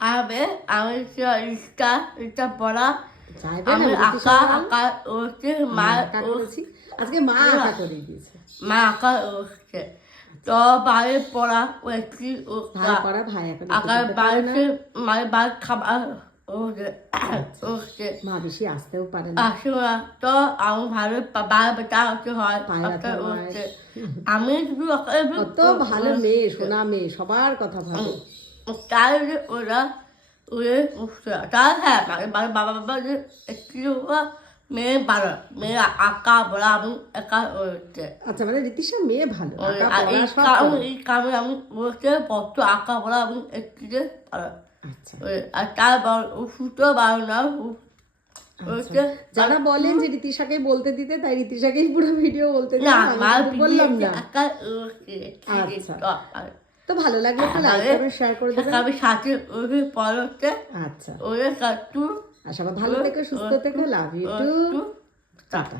আমি আমি এটা পড়া চাইবে না আমি ঋতিশা আঁকা বল? আঁকা হচ্ছে মা আঁকা করেছি আজকে মা আঁকা করে দিয়েছে। মা আঁকা হচ্ছে তো বাইরে পড়া হচ্ছে ভাই পড়া ভাই এখন একটু আঁকার করতে পারে না। বাড়িতে মানে বাড়ি খাবার হচ্ছে আচ্ছা, হচ্ছে মা বেশি আসতেও পারে না, আসলে তো আমি ভালো বাইরে বেটা হচ্ছে হয় পায়ে ব্যথা হয়। হচ্ছে আমি শুধু কত ভালো মেয়ে, সোনা মেয়ে, সবার কথা ভাবে। তাই ওরা ওদের তাই হ্যাঁ মানে বাবা বাবা যে একটু মেয়ে ভালো মেয়ে আঁকা পড়া আমি একা হচ্ছে আচ্ছা, মানে ঋতিশা মেয়ে ভালো, আঁকা আর পড়া এই সব কারণে করে। এই কারণে আমি বলতে কত আঁকা পড়া আমি একটু ভালো আচ্ছা আর তারপর সুতো ভালো না আচ্ছা, যারা বলেন যে ঋতিশাকে বলতে দিতে, তাই ঋতিশাকেই পুরো ভিডিও বলতে দিন, না আমি মা শুধু বললাম না। একা আচ্ছা, তো ভালো লাগলো, একটু লাইক কমেন্ট শেয়ার করে দেবেন। আমি সাথে ওই পড়তে আচ্ছা, ওদের একটু আর সবাই ভালো থেকো, সুস্থ থেকো, লাভ ইউ টু, টাটা।